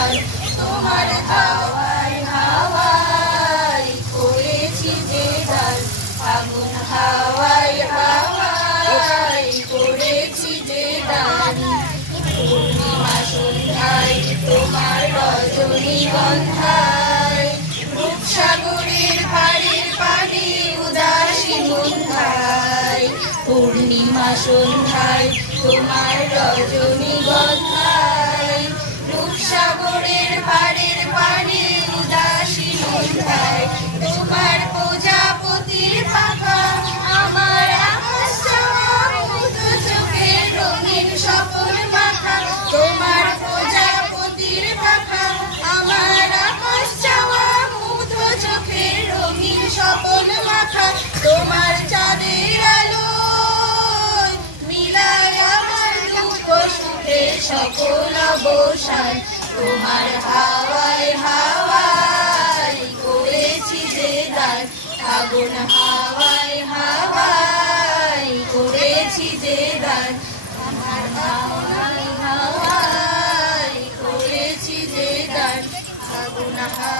দান, তোমার হাওয়ায় হাওয়ায় করেছি যে দান, ফাগুন হাওয়ায় হাওয়ায় করেছি যে দান। পূর্ণিমা সন্ধ্যায় তোমার রজনীগন্ধায়, রূপসাগরের পাড়ের পানি উদাসী সন্ধ্যায়। পূর্ণিমা সন্ধ্যায় তোমার রজনীগন্ধায়, রূপসাগরের পাড়ের পানি উদাসী সন্ধ্যায়। তোমার প্রজাপতির পাখা আমার আকাশ চাওয়া মুগ্ধ চোখের রঙিন স্বপন মাখা, তোমার প্রজাপতির পাখা আমার আকাশ চাওয়া মুগ্ধ চোখের রঙিন স্বপন মাখা। তোমার চাঁদের আলো মিলায় আমার দুঃখ সুখের সকল অবসান, তোমার হাওয়ায় হাওয়ায় করেছি যে দান, ফাগুন হাওয়ায় হাওয়ায় করেছি যে দান, আমার হাওয়ায় হাওয়ায় করেছি যে দান, ফাগুন হাওয়ায়।